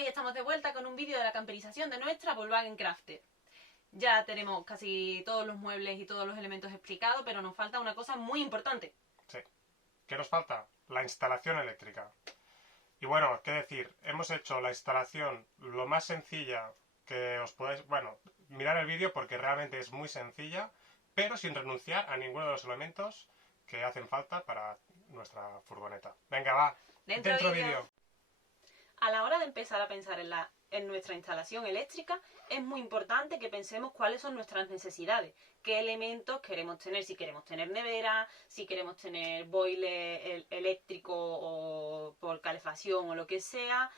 Hoy estamos de vuelta con un vídeo de la camperización de nuestra Volkswagen Crafter. Ya tenemos casi todos los muebles y todos los elementos explicados, pero nos falta una cosa muy importante. Sí. ¿Qué nos falta? La instalación eléctrica. Y bueno, qué decir, hemos hecho la instalación lo más sencilla que os podáis... Bueno, mirad el vídeo porque realmente es muy sencilla, pero sin renunciar a ninguno de los elementos que hacen falta para nuestra furgoneta. Venga, va. Dentro vídeo. A la hora de empezar a pensar en nuestra instalación eléctrica, es muy importante que pensemos cuáles son nuestras necesidades, qué elementos queremos tener, si queremos tener nevera, si queremos tener boiler eléctrico o por calefacción o lo que sea,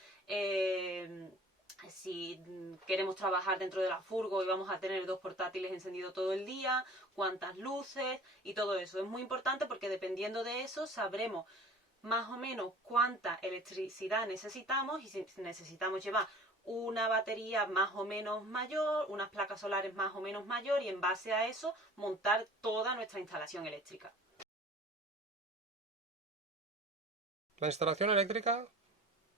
si queremos trabajar dentro de la furgo y vamos a tener 2 portátiles encendidos todo el día, cuántas luces y todo eso. Es muy importante porque dependiendo de eso sabremos más o menos cuánta electricidad necesitamos y si necesitamos llevar una batería más o menos mayor, unas placas solares más o menos mayor y en base a eso montar toda nuestra instalación eléctrica. La instalación eléctrica,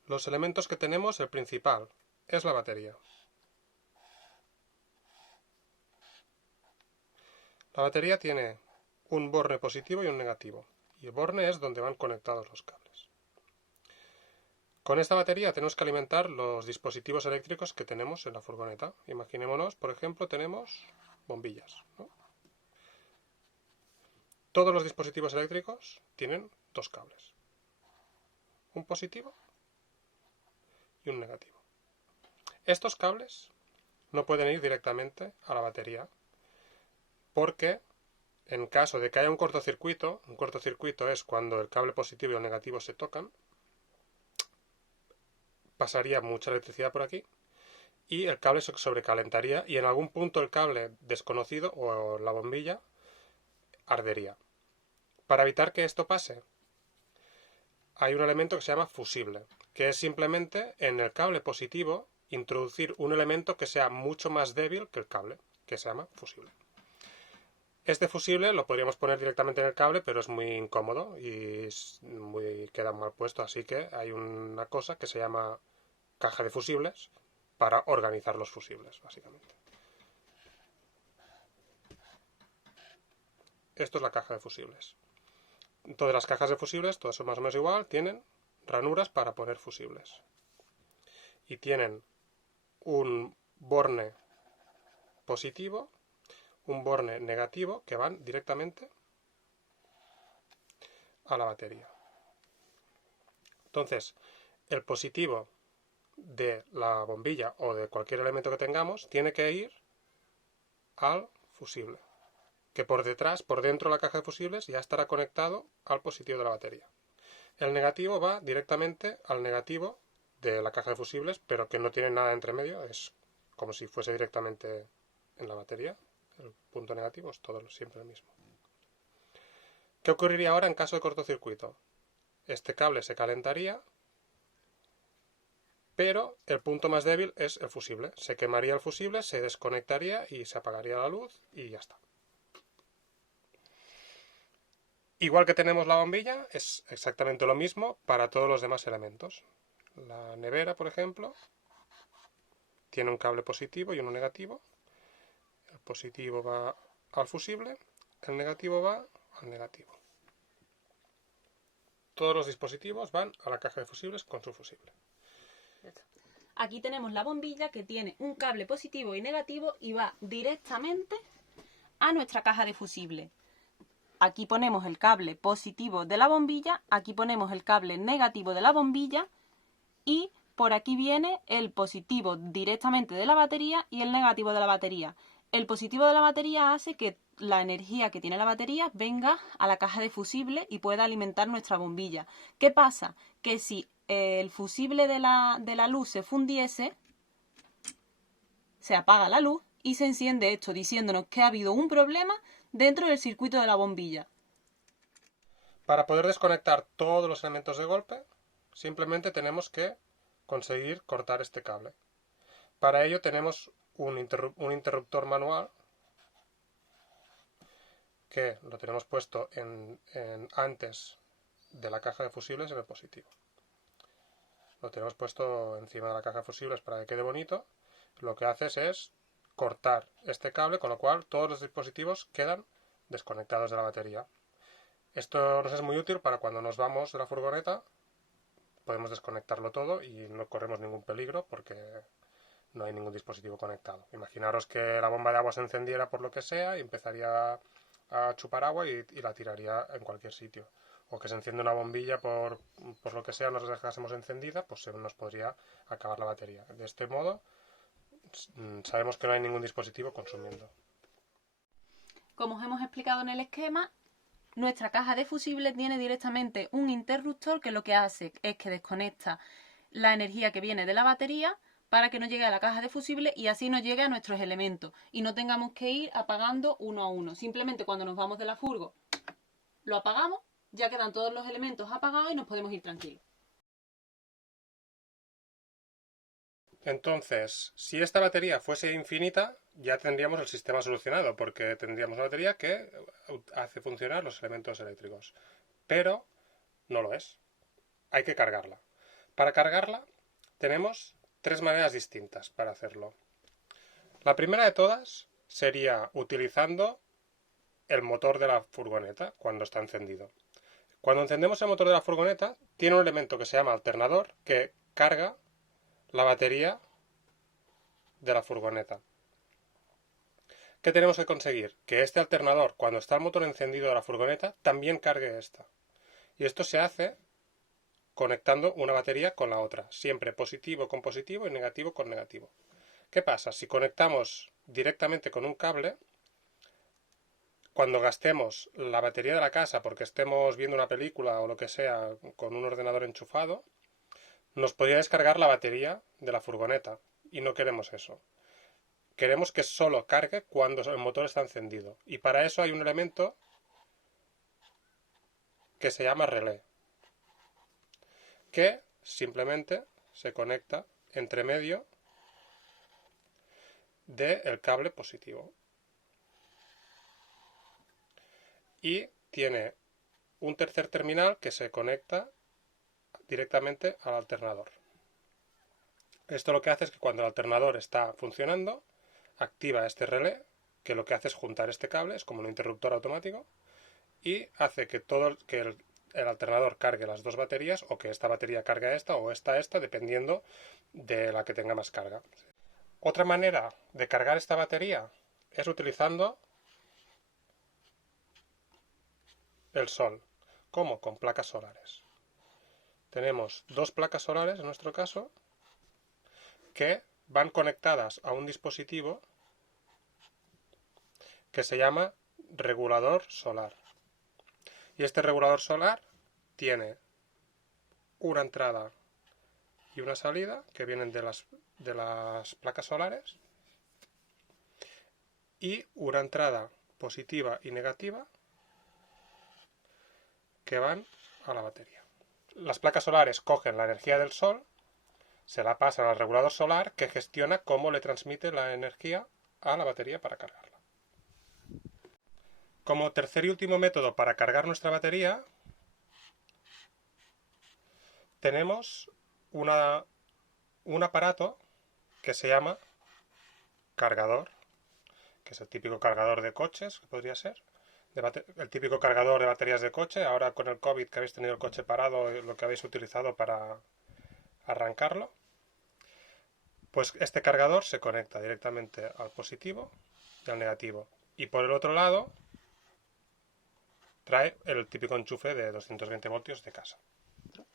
los elementos que tenemos, el principal es la batería. La batería tiene un borne positivo y un negativo, y el borne es donde van conectados los cables. Con esta batería tenemos que alimentar los dispositivos eléctricos que tenemos en la furgoneta. Imaginémonos, por ejemplo, tenemos bombillas, ¿no? Todos los dispositivos eléctricos tienen 2 cables, un positivo y un negativo. Estos cables no pueden ir directamente a la batería porque en caso de que haya un cortocircuito es cuando el cable positivo y el negativo se tocan, pasaría mucha electricidad por aquí y el cable se sobrecalentaría y en algún punto el cable desconocido o la bombilla ardería. Para evitar que esto pase, hay un elemento que se llama fusible, que es simplemente en el cable positivo introducir un elemento que sea mucho más débil que el cable, que se llama fusible. Este fusible lo podríamos poner directamente en el cable, pero es muy incómodo y queda mal puesto, así que hay una cosa que se llama caja de fusibles para organizar los fusibles, básicamente. Esto es la caja de fusibles. Todas las cajas de fusibles, todas son más o menos igual, tienen ranuras para poner fusibles. Y tienen un borne positivo, un borne negativo que van directamente a la batería. Entonces, el positivo de la bombilla o de cualquier elemento que tengamos tiene que ir al fusible, que por detrás, por dentro de la caja de fusibles, ya estará conectado al positivo de la batería. El negativo va directamente al negativo de la caja de fusibles, pero que no tiene nada entre medio, es como si fuese directamente en la batería. El punto negativo es todo siempre el mismo. ¿Qué ocurriría ahora en caso de cortocircuito? Este cable se calentaría, pero el punto más débil es el fusible. Se quemaría el fusible, se desconectaría y se apagaría la luz y ya está. Igual que tenemos la bombilla, es exactamente lo mismo para todos los demás elementos. La nevera, por ejemplo, tiene un cable positivo y uno negativo. El positivo va al fusible, el negativo va al negativo. Todos los dispositivos van a la caja de fusibles con su fusible. Aquí tenemos la bombilla que tiene un cable positivo y negativo y va directamente a nuestra caja de fusible. Aquí ponemos el cable positivo de la bombilla, aquí ponemos el cable negativo de la bombilla y por aquí viene el positivo directamente de la batería y el negativo de la batería. El positivo de la batería hace que la energía que tiene la batería venga a la caja de fusible y pueda alimentar nuestra bombilla. ¿Qué pasa? Que si el fusible de la luz se fundiese, se apaga la luz y se enciende esto, diciéndonos que ha habido un problema dentro del circuito de la bombilla. Para poder desconectar todos los elementos de golpe, simplemente tenemos que conseguir cortar este cable. Para ello tenemos un interruptor manual que lo tenemos puesto antes de la caja de fusibles en el positivo. lo tenemos puesto encima de la caja de fusibles para que quede bonito. Lo que haces es cortar este cable, con lo cual todos los dispositivos quedan desconectados de la batería. Esto nos es muy útil para cuando nos vamos de la furgoneta, podemos desconectarlo todo y no corremos ningún peligro porque no hay ningún dispositivo conectado. Imaginaros que la bomba de agua se encendiera por lo que sea y empezaría a chupar agua y la tiraría en cualquier sitio. O que se enciende una bombilla por lo que sea, nos dejásemos encendida, pues se nos podría acabar la batería. De este modo, sabemos que no hay ningún dispositivo consumiendo. Como os hemos explicado en el esquema, nuestra caja de fusibles tiene directamente un interruptor que lo que hace es que desconecta la energía que viene de la batería para que no llegue a la caja de fusibles y así nos llegue a nuestros elementos y no tengamos que ir apagando uno a uno. Simplemente cuando nos vamos de la furgo lo apagamos, ya quedan todos los elementos apagados y nos podemos ir tranquilos. Entonces, si esta batería fuese infinita, ya tendríamos el sistema solucionado, porque tendríamos una batería que hace funcionar los elementos eléctricos. Pero no lo es. Hay que cargarla. Para cargarla tenemos tres maneras distintas para hacerlo. La primera de todas sería utilizando el motor de la furgoneta cuando está encendido. Cuando encendemos el motor de la furgoneta, tiene un elemento que se llama alternador que carga la batería de la furgoneta. ¿Qué tenemos que conseguir? Que este alternador, cuando está el motor encendido de la furgoneta, también cargue esta. Y esto se hace conectando una batería con la otra, siempre positivo con positivo y negativo con negativo. ¿Qué pasa? Si conectamos directamente con un cable, cuando gastemos la batería de la casa porque estemos viendo una película o lo que sea con un ordenador enchufado, nos podría descargar la batería de la furgoneta y no queremos eso. Queremos que solo cargue cuando el motor está encendido y para eso hay un elemento que se llama relé, que simplemente se conecta entre medio del cable positivo y tiene un tercer terminal que se conecta directamente al alternador. Esto lo que hace es que cuando el alternador está funcionando, activa este relé, que lo que hace es juntar este cable, es como un interruptor automático, y hace que el alternador cargue las dos baterías, o que esta batería cargue a esta, o esta a esta, dependiendo de la que tenga más carga. Otra manera de cargar esta batería es utilizando el sol. ¿Cómo? Con placas solares. Tenemos dos placas solares, en nuestro caso, que van conectadas a un dispositivo que se llama regulador solar. Y este regulador solar tiene una entrada y una salida que vienen de las placas solares y una entrada positiva y negativa que van a la batería. Las placas solares cogen la energía del sol, se la pasan al regulador solar que gestiona cómo le transmite la energía a la batería para cargarla. Como tercer y último método para cargar nuestra batería, tenemos un aparato que se llama cargador, que es el típico cargador de coches, que podría ser, el típico cargador de baterías de coche. Ahora con el COVID que habéis tenido el coche parado, lo que habéis utilizado para arrancarlo, pues este cargador se conecta directamente al positivo y al negativo. Y por el otro lado trae el típico enchufe de 220 voltios de casa.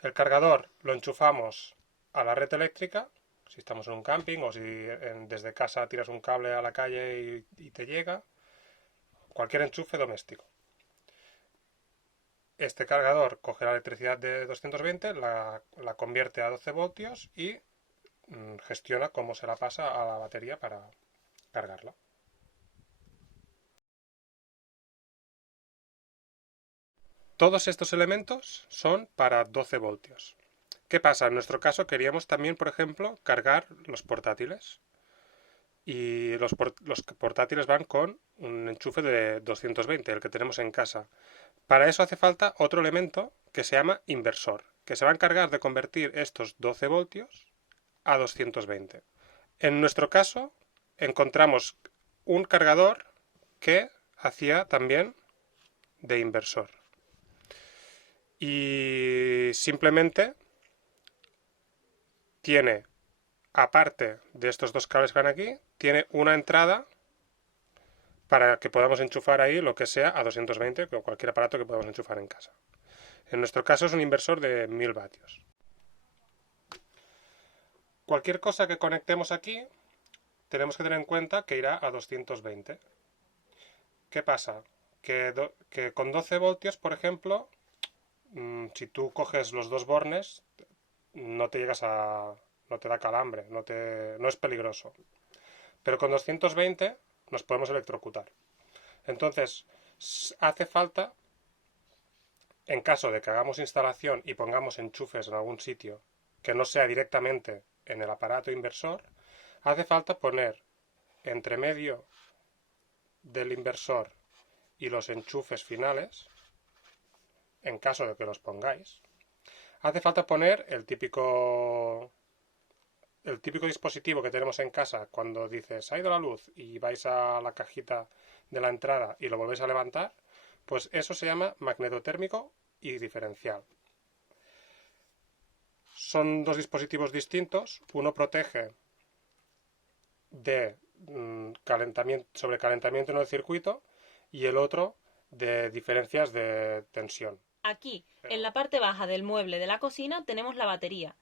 El cargador lo enchufamos a la red eléctrica, si estamos en un camping o si desde casa tiras un cable a la calle y te llega, cualquier enchufe doméstico. Este cargador coge la electricidad de 220, la convierte a 12 voltios y gestiona cómo se la pasa a la batería para cargarla. Todos estos elementos son para 12 voltios. ¿Qué pasa? En nuestro caso queríamos también, por ejemplo, cargar los portátiles. Y los portátiles van con un enchufe de 220, el que tenemos en casa. Para eso hace falta otro elemento que se llama inversor. que se va a encargar de convertir estos 12 voltios a 220. En nuestro caso, encontramos un cargador que hacía también de inversor. Y simplemente tiene, aparte de estos dos cables que van aquí, tiene una entrada para que podamos enchufar ahí lo que sea a 220 con cualquier aparato que podamos enchufar en casa. En nuestro caso es un inversor de 1000 vatios. Cualquier cosa que conectemos aquí tenemos que tener en cuenta que irá a 220. ¿Qué pasa? Que con 12 voltios, por ejemplo, si tú coges los dos bornes, no te da calambre, no es peligroso. Pero con 220 nos podemos electrocutar. Entonces, hace falta, en caso de que hagamos instalación y pongamos enchufes en algún sitio que no sea directamente en el aparato inversor, hace falta poner entre medio del inversor y los enchufes finales, en caso de que los pongáis, hace falta poner el típico dispositivo que tenemos en casa cuando dices, ha ido la luz y vais a la cajita de la entrada y lo volvéis a levantar, pues eso se llama magnetotérmico y diferencial. Son dos dispositivos distintos, uno protege de sobrecalentamiento en el circuito y el otro de diferencias de tensión. Aquí, en la parte baja del mueble de la cocina, tenemos la batería.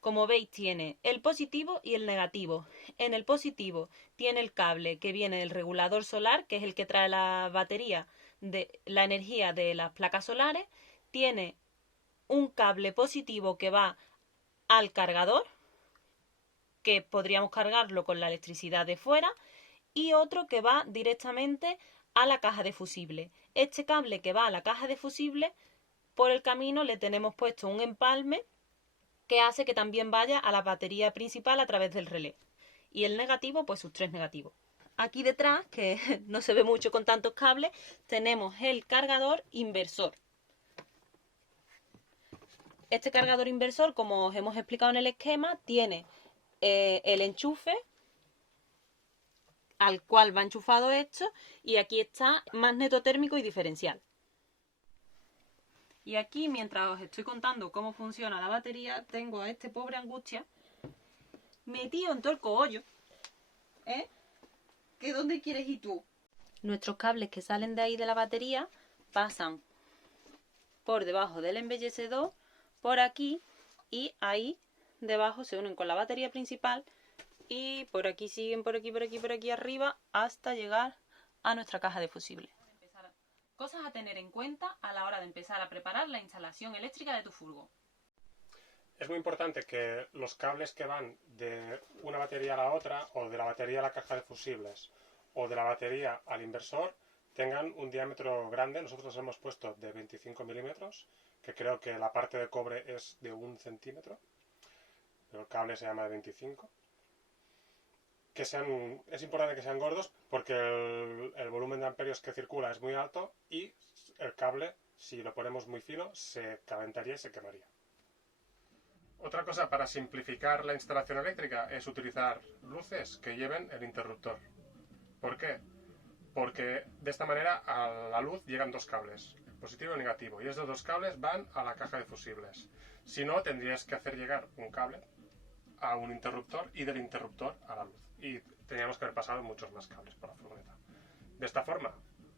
Como veis, tiene el positivo y el negativo. En el positivo tiene el cable que viene del regulador solar, que es el que trae la batería de la energía de las placas solares. Tiene un cable positivo que va al cargador, que podríamos cargarlo con la electricidad de fuera, y otro que va directamente a la caja de fusible. Este cable que va a la caja de fusible, por el camino le tenemos puesto un empalme que hace que también vaya a la batería principal a través del relé. Y el negativo, pues sus tres negativos. Aquí detrás, que no se ve mucho con tantos cables, tenemos el cargador inversor. Este cargador inversor, como os hemos explicado en el esquema, tiene el enchufe al cual va enchufado esto, y aquí está magnetotérmico y diferencial. Y aquí, mientras os estoy contando cómo funciona la batería, tengo a este pobre angustia metido en todo el cogollo. ¿Eh? ¿Que dónde quieres ir tú? Nuestros cables que salen de ahí de la batería pasan por debajo del embellecedor, por aquí, y ahí debajo se unen con la batería principal y por aquí siguen, por aquí arriba, hasta llegar a nuestra caja de fusible. Cosas a tener en cuenta a la hora de empezar a preparar la instalación eléctrica de tu furgo. Es muy importante que los cables que van de una batería a la otra, o de la batería a la caja de fusibles, o de la batería al inversor, tengan un diámetro grande. Nosotros hemos puesto de 25 milímetros, que creo que la parte de cobre es de 1 centímetro, pero el cable se llama de 25. Es importante que sean gordos porque el volumen de amperios que circula es muy alto y el cable, si lo ponemos muy fino, se calentaría y se quemaría. Otra cosa para simplificar la instalación eléctrica es utilizar luces que lleven el interruptor. ¿Por qué? Porque de esta manera a la luz llegan dos cables, el positivo y el negativo, y esos dos cables van a la caja de fusibles. Si no, tendrías que hacer llegar un cable a un interruptor y del interruptor a la luz. Y teníamos que haber pasado muchos más cables por la furgoneta. De esta forma,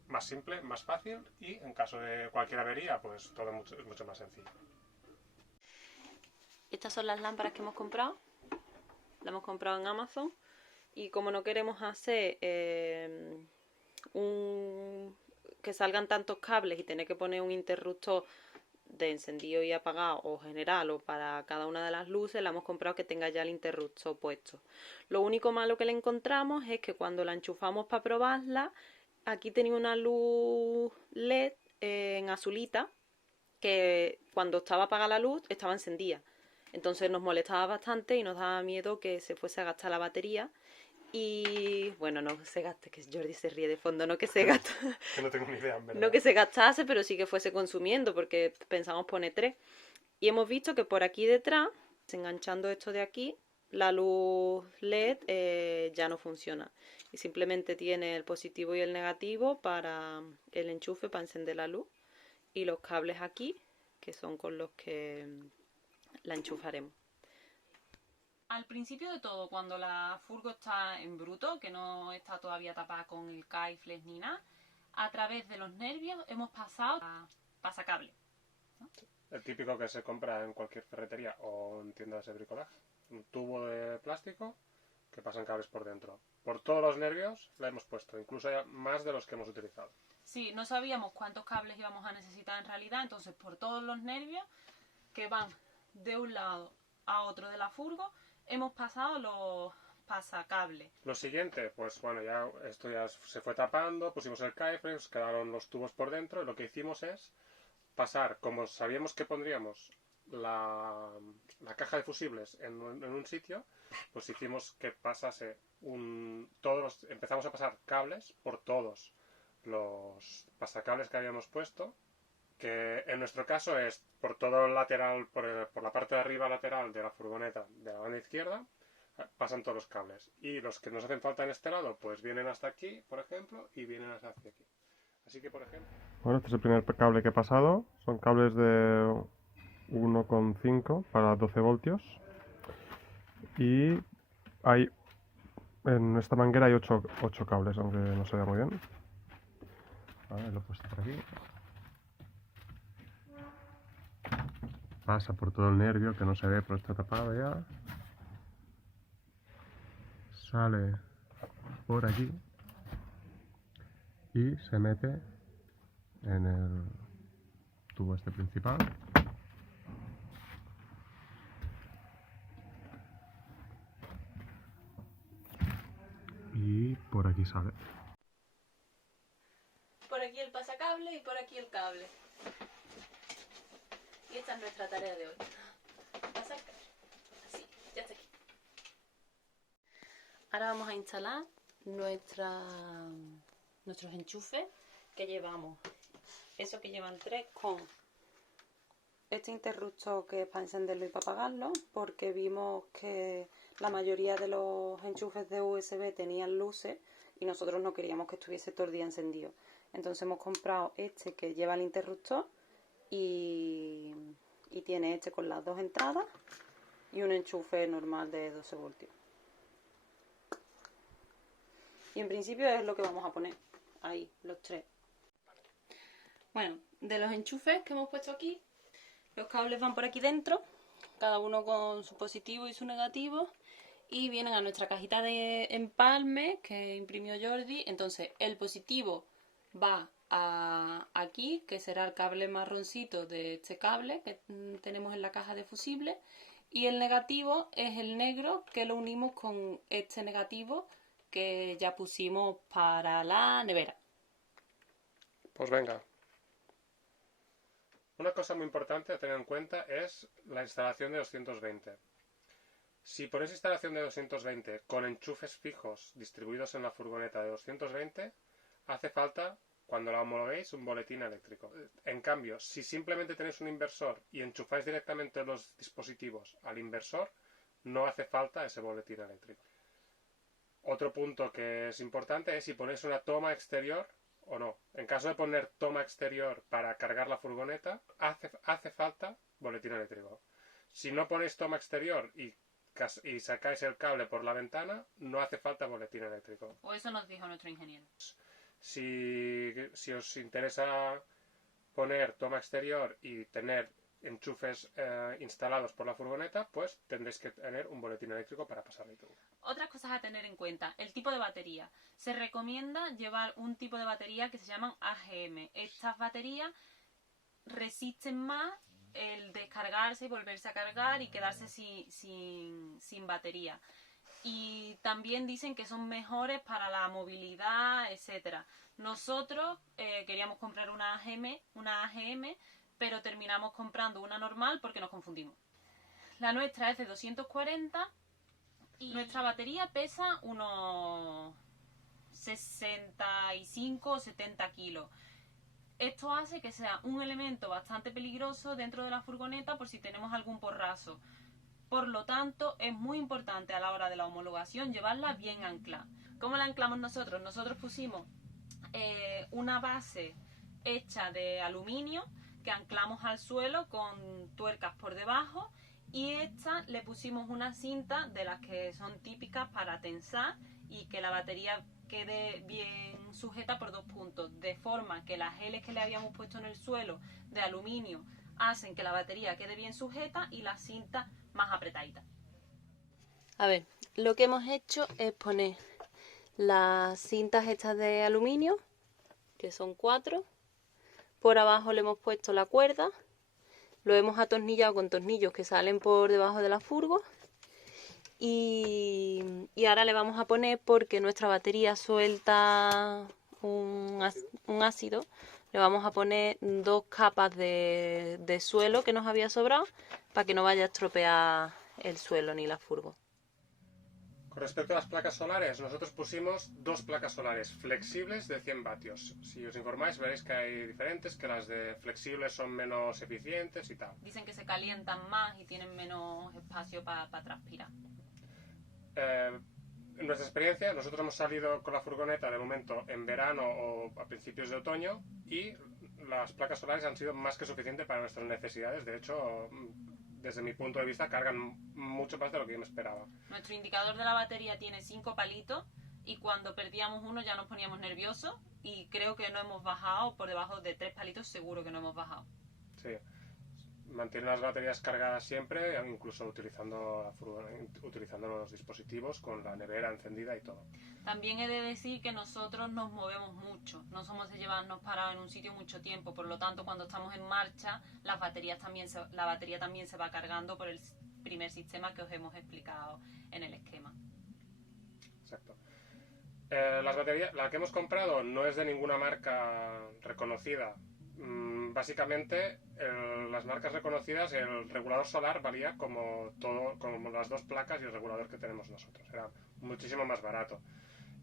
más simple, más fácil, y en caso de cualquier avería, pues todo es mucho más sencillo. Estas son las lámparas que hemos comprado. Las hemos comprado en Amazon. Y como no queremos hacer que salgan tantos cables y tener que poner un interruptor de encendido y apagado o general o para cada una de las luces, la hemos comprado que tenga ya el interruptor puesto. Lo único malo que le encontramos es que cuando la enchufamos para probarla, aquí tenía una luz LED en azulita que cuando estaba apagada la luz estaba encendida. Entonces nos molestaba bastante y nos daba miedo que se fuese a gastar la batería. Y bueno, no se gaste, que Jordi se ríe de fondo, no que se gaste. Que no tengo ni idea, en verdad. No que se gastase, pero sí que fuese consumiendo, porque pensamos poner 3. Y hemos visto que por aquí detrás, enganchando esto de aquí, la luz LED ya no funciona. Y simplemente tiene el positivo y el negativo para el enchufe, para encender la luz. Y los cables aquí, que son con los que la enchufaremos. Al principio de todo, cuando la furgo está en bruto, que no está todavía tapada con el caifles ni nada, a través de los nervios hemos pasado a pasacable. El típico que se compra en cualquier ferretería o en tiendas de bricolaje. Un tubo de plástico que pasan cables por dentro. Por todos los nervios la hemos puesto, incluso hay más de los que hemos utilizado. Sí, no sabíamos cuántos cables íbamos a necesitar en realidad, entonces por todos los nervios que van de un lado a otro de la furgo, hemos pasado los pasacables. Lo siguiente, pues bueno, ya esto ya se fue tapando, pusimos el caifles, quedaron los tubos por dentro y lo que hicimos es pasar, como sabíamos que pondríamos la caja de fusibles en un sitio, pues hicimos que pasase empezamos a pasar cables por todos los pasacables que habíamos puesto, que en nuestro caso es por todo el lateral, por la parte de arriba lateral de la furgoneta de la banda izquierda, pasan todos los cables. Y los que nos hacen falta en este lado, pues vienen hasta aquí, por ejemplo, y vienen hasta aquí. Así que, por ejemplo... Bueno, este es el primer cable que he pasado. Son cables de 1,5 para 12 voltios. Y hay... En esta manguera hay 8 cables, aunque no se vea muy bien. Vale, lo he puesto por aquí. Pasa por todo el nervio, que no se ve, pero está tapado ya. Sale por aquí. Y se mete en el tubo este principal. Y por aquí sale. Por aquí el pasacable y por aquí el cable. Y esta es nuestra tarea de hoy. Pasar cable. Así, ya está aquí. Ahora vamos a instalar nuestros enchufes que llevamos. Eso que llevan 3 con este interruptor que es para encenderlo y para apagarlo, porque vimos que la mayoría de los enchufes de USB tenían luces y nosotros no queríamos que estuviese todo el día encendido. Entonces hemos comprado este que lleva el interruptor y tiene este con las 2 entradas y un enchufe normal de 12 voltios. Y en principio es lo que vamos a poner ahí, los 3. Bueno, de los enchufes que hemos puesto aquí, los cables van por aquí dentro, cada uno con su positivo y su negativo, y vienen a nuestra cajita de empalme que imprimió Jordi. Entonces el positivo va aquí, que será el cable marroncito de este cable que tenemos en la caja de fusible, y el negativo es el negro, que lo unimos con este negativo que ya pusimos para la nevera. Pues venga. Una cosa muy importante a tener en cuenta es la instalación de 220. Si ponéis instalación de 220 con enchufes fijos distribuidos en la furgoneta de 220, hace falta, cuando la homologuéis, un boletín eléctrico. En cambio, si simplemente tenéis un inversor y enchufáis directamente los dispositivos al inversor, no hace falta ese boletín eléctrico. Otro punto que es importante es si ponéis una toma exterior o no. En caso de poner toma exterior para cargar la furgoneta, hace falta boletín eléctrico. Si no ponéis toma exterior y sacáis el cable por la ventana, no hace falta boletín eléctrico. O eso nos dijo nuestro ingeniero. Si os interesa poner toma exterior y tener enchufes instalados por la furgoneta, pues tendréis que tener un boletín eléctrico para pasar la ITV. Otras cosas a tener en cuenta: el tipo de batería. Se recomienda llevar un tipo de batería que se llaman AGM. Estas baterías resisten más el descargarse y volverse a cargar y quedarse sin batería. Y también dicen que son mejores para la movilidad, etcétera. Nosotros queríamos comprar una AGM, pero terminamos comprando una normal porque nos confundimos. La nuestra es de 240 y nuestra batería pesa unos 65 o 70 kilos. Esto hace que sea un elemento bastante peligroso dentro de la furgoneta por si tenemos algún porrazo. Por lo tanto, es muy importante a la hora de la homologación llevarla bien anclada. ¿Cómo la anclamos nosotros? Nosotros pusimos una base hecha de aluminio que anclamos al suelo con tuercas por debajo, y esta le pusimos una cinta de las que son típicas para tensar y que la batería quede bien sujeta por 2 puntos, de forma que las L's que le habíamos puesto en el suelo de aluminio hacen que la batería quede bien sujeta y la cinta más apretadita. A ver, lo que hemos hecho es poner las cintas estas de aluminio, que son 4. Por abajo le hemos puesto la cuerda, lo hemos atornillado con tornillos que salen por debajo de la furgo, y ahora le vamos a poner, porque nuestra batería suelta un ácido, le vamos a poner 2 capas de suelo que nos había sobrado para que no vaya a estropear el suelo ni la furgo. Con respecto a las placas solares, nosotros pusimos 2 placas solares flexibles de 100 vatios. Si os informáis veréis que hay diferentes, que las de flexibles son menos eficientes y tal. Dicen que se calientan más y tienen menos espacio para transpirar. En nuestra experiencia, nosotros hemos salido con la furgoneta de momento en verano o a principios de otoño, y las placas solares han sido más que suficientes para nuestras necesidades. De hecho, desde mi punto de vista, cargan mucho más de lo que yo me esperaba. Nuestro indicador de la batería tiene 5 palitos y cuando perdíamos uno ya nos poníamos nerviosos, y creo que no hemos bajado por debajo de 3 palitos, seguro que no hemos bajado. Sí. Mantiene las baterías cargadas siempre, incluso utilizando los dispositivos con la nevera encendida y todo. También he de decir que nosotros nos movemos mucho, no somos de llevarnos parados en un sitio mucho tiempo, por lo tanto cuando estamos en marcha la batería también se va cargando por el primer sistema que os hemos explicado en el esquema. Exacto. Las baterías, la que hemos comprado no es de ninguna marca reconocida. Básicamente, las marcas reconocidas, el regulador solar valía como las 2 placas y el regulador que tenemos nosotros. Era muchísimo más barato.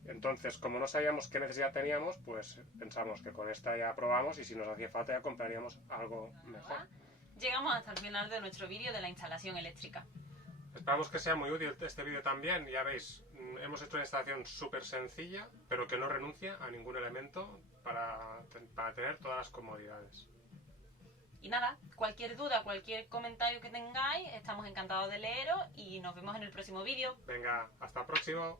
Entonces, como no sabíamos qué necesidad teníamos, pues pensamos que con esta ya probamos, y si nos hacía falta ya compraríamos algo mejor. Llegamos hasta el final de nuestro vídeo de la instalación eléctrica. Esperamos que sea muy útil este vídeo también. Ya veis, hemos hecho una instalación súper sencilla, pero que no renuncia a ningún elemento para tener todas las comodidades. Y nada, cualquier duda, cualquier comentario que tengáis, estamos encantados de leeros y nos vemos en el próximo vídeo. Venga, hasta el próximo.